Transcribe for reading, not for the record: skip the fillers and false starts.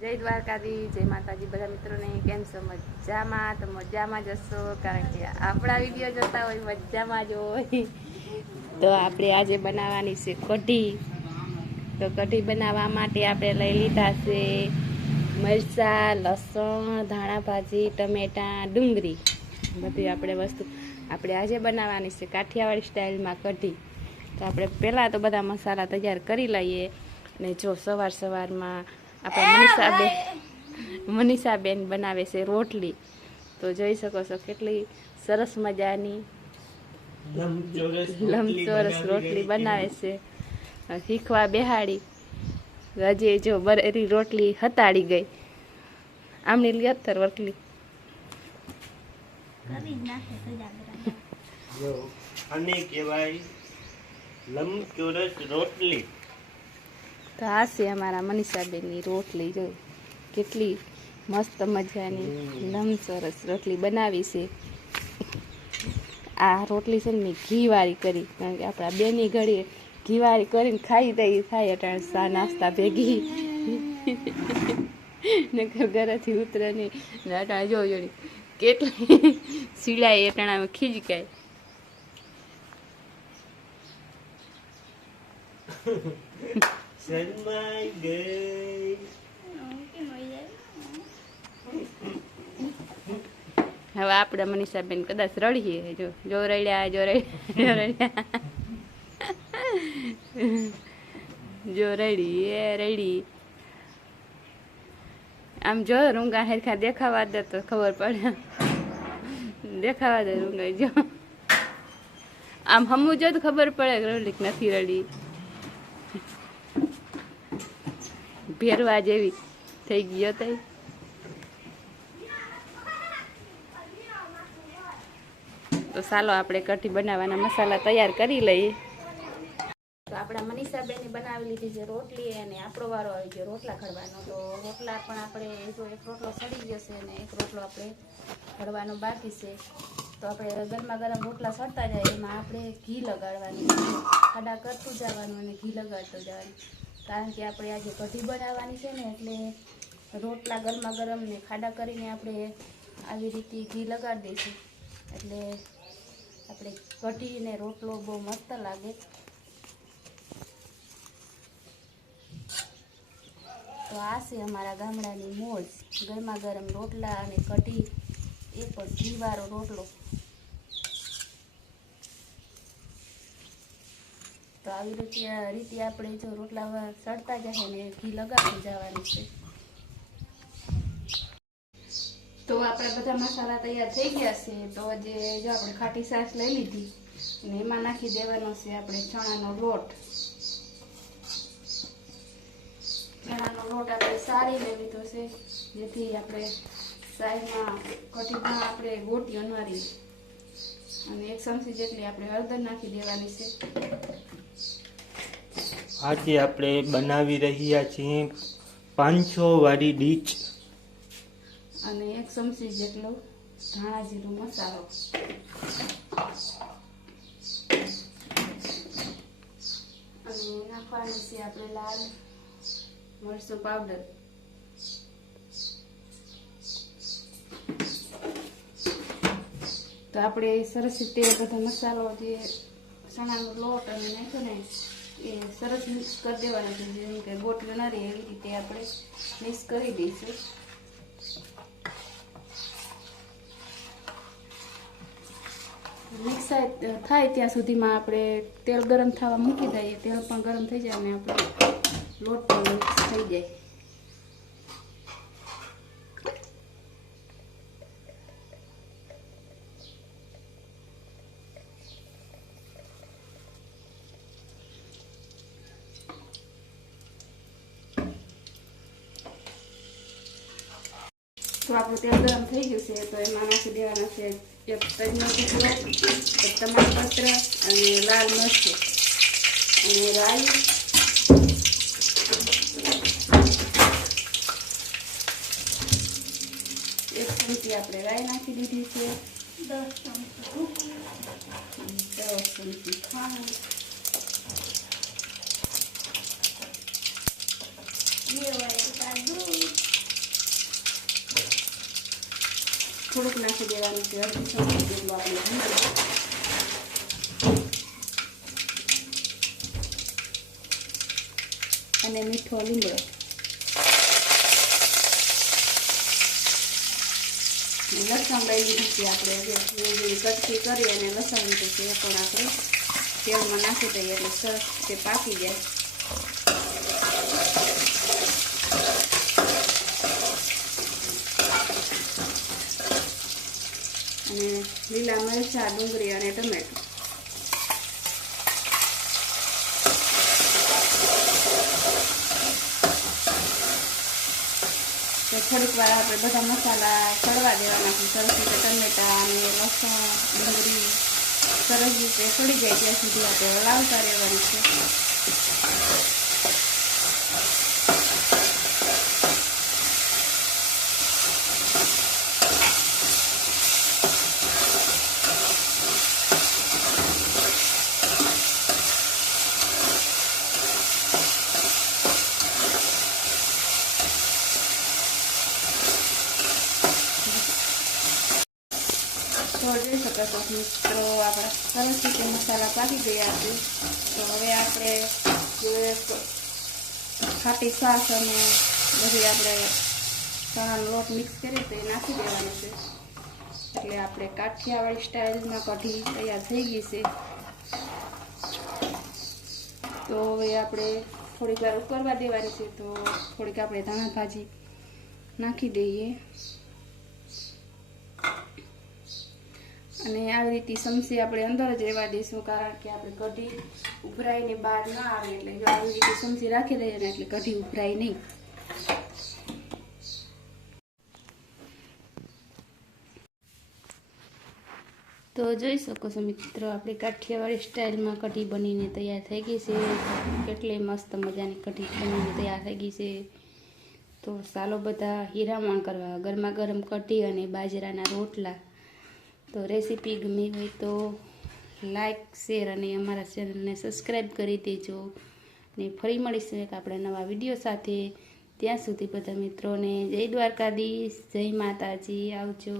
જય દ્વારકાધી, જય માતાજી બધા મિત્રોને. કેમ છો? મજામાં? તો મજામાં જ હશો, કારણ કે આપણા વિડીયો જોતા હોય મજામાં જ હોય. તો આપણે આજે બનાવવાની છે કઢી. તો કઢી બનાવવા માટે આપણે લઈ લીધા છે મરચાં, લસણ, ધાણા ભાજી, ટમેટાં, ડુંગળી, બધી આપણે વસ્તુ આપણે આજે બનાવવાની છે કાઠિયાવાડી સ્ટાઇલમાં કઢી. તો આપણે પહેલાં તો બધા મસાલા તૈયાર કરી લઈએ. અને જો સવારમાં આપણે મનીષાબેન બનાવે છે રોટલી. તો જોઈ શકો છો કેટલી સરસ મજાની લંબચોરસ રોટલી બનાવે છે. શીખવા બેહાડી હજી જો બરેરી રોટલી હતાડી ગઈ. આમની લિયત્તર રોટલી આને કહેવાય લંબચોરસ રોટલી. તો આ છે અમારા મનીષાબેનની રોટલી. જો કેટલી મસ્ત મજાની લંબચોરસ રોટલી બનાવી છે. આ રોટલી છે ને મેં ઘીવાળી કરી, કારણ કે આપણા બેની ઘડી ઘીવાળી કરીને ખાઈ દઈ થાય અટાણે સા નાસ્તા ભેગી નકર ઘરેથી ઉતરે નહીં. ને અટાણે જો જોડી કેટલી સિલાઈ અટાણામાં ખીજકાય. શરમાઈ ગઈ. હવે આપણે મનીષાબેન કદાચ રડીએ. જો રડ્યા, જો રડી એ રડી. આમ જો રૂંગા હેરખા દેખાવા દે તો ખબર પડે. દેખાવા દે રૂંગા, જો આમ હમું જો તો ખબર પડે રડી નથી રડી. ભેરવા જેવી થઈ ગયો તઈ. તો ચાલો આપણે કઢી બનાવવાના મસાલા તૈયાર કરી લઈએ. તો આપણા મનીષાબેને બનાવી લીધી છે રોટલી, અને આપણો વારો આવી ગયો રોટલા ઘડવાનો. તો રોટલા પણ આપણે જો એક રોટલો સડી ગયો છે અને એક રોટલો આપણે ઘડવાનો બાકી છે. તો આપણે ગરમા ગરમ રોટલા સડતા જાય એમાં આપણે ઘી લગાડવાનું, ખાડા કરતું જવાનું અને ઘી લગાડતું જવાનું. કારણ કે આપણે આજે કઢી બનાવવાની છે ને, એટલે રોટલા ગરમા ગરમ ને ખાડા કરીને આપણે આવી રીતે ઘી લગાડી દઈશું. એટલે આપણે કઢી ને રોટલો બહુ મસ્ત લાગે. તો આ છે અમારા ગામડાની મોજ, ગરમા ગરમ રોટલા અને કઢી, એ પણ ઘીવાળો રોટલો. તો આવી રીતે આપણે જો રોટલા સડતા જાય ને ઘી લગાડતું જવાનું છે. તો આપણે બધા મસાલા તૈયાર થઈ ગયા છે. તો જે જો આપણે ખાટી છાશ લઈ લીધી અને એમાં નાખી દેવાનો છે આપણે ચણાનો લોટ. ચણાનો લોટ આપણે સારીને લીધો છે, જેથી આપણે સાઈડમાં કઢીમાં આપણે ગોટીઓ ન રહી. અને 1 ચમચી જેટલી આપણે હળદર નાખી દેવાની છે. આજે આપણે બનાવી રહ્યા છીએ 500 વાળી ડીશ. અને 1 ચમચી જેટલો ધાણા જીરું મસાલો. અને નાખવાની છે આપણે લાલ મરચું પાવડર. તો આપણે સરસ રીતે બધો મસાલો જે ચણાનો લોટ અને નાખ્યો ને એ સરસ મિક્સ કરી દેવાનો છે, જેમ કે ગોટલો ના રહે એવી રીતે આપણે મિક્સ કરી દઈશું. મિક્સ થાય ત્યાં સુધીમાં આપણે તેલ ગરમ થવા મૂકી દઈએ. તેલ પણ ગરમ થઈ જાય અને આપણે લોટ પણ મિક્સ થઈ જાય. તો આપણું તેલ ગરમ થઈ ગયું છે. તો એમાં નાખી દેવાના છે 1 તજનો ટુકડો, 1 તમાલપત્ર અને લાલ મરચું અને રાઈ. 1 ચમચી આપણે રાઈ નાખી દીધી છે. 10 ચમચી ખાંડ, 2 વાટકા દૂધ, થોડુંક નાખી દેવાનું છે, અડધી ચમચી જેટલું આપણે ડુંગળી અને મીઠો લીમડો. લસણ લઈ લીધું છે આપણે, કટકી કરી અને લસણ લીધું છે એ પણ આપણે તેલમાં નાખી દઈએ એટલે સરસ તે પાકી જાય. અને લીલા મરચાં, ડુંગળી અને ટમેટું. તો થોડીક વાર આપણે બધા મસાલા ચડવા દેવાના છે. સરસ રીતે ટમેટા અને લસણ, ડુંગળી સરસ રીતે ચડી જાય ત્યાં સુધી આપણે હલાવતા રહેવાનું છે. તો જોઈ શકો છો મિત્રો, આપણા સરસ રીતે મસાલા પાકી ગયા છે. તો હવે આપણે ખાટી છાશ અને બધી આપણે ચણાનો લોટ મિક્સ કરી તો એ નાખી દેવાનું છે. એટલે આપણે કાઠિયાવાડી સ્ટાઇલમાં કઢી તૈયાર થઈ ગઈ છે. તો હવે આપણે થોડીક વાર ઉકળવા દેવાની છે. તો થોડીક આપણે ધાણા ભાજી નાખી દઈએ અને આવી રીતે ચમચી આપણે અંદર જ રહેવા દઈશું, કારણ કે આપણે કઢી ઉભરાઈને બહાર ના આવે. એટલે જો આવી રીતે ચમચી રાખી દઈએ ને એટલે કઢી ઉભરાય નહીં. તો જોઈ શકો છો મિત્રો, આપણી કાઠિયાવાડી સ્ટાઇલમાં કઢી બનીને તૈયાર થઈ ગઈ છે. કેટલી મસ્ત મજાની કઢી બનીને તૈયાર થઈ ગઈ છે. તો ચાલો બધા હીરામણ કરવા ગરમા ગરમ કઢી અને બાજરાના રોટલા. તો રેસીપી ગમી હોય તો લાઈક, શેર અને અમારા ચેનલને સબસ્ક્રાઈબ કરી દેજો. ને ફરી મળીશું એક આપણે નવા વિડીયો સાથે. ત્યાં સુધી બધા મિત્રોને જય દ્વારકાધીશ, જય માતાજી, આવજો.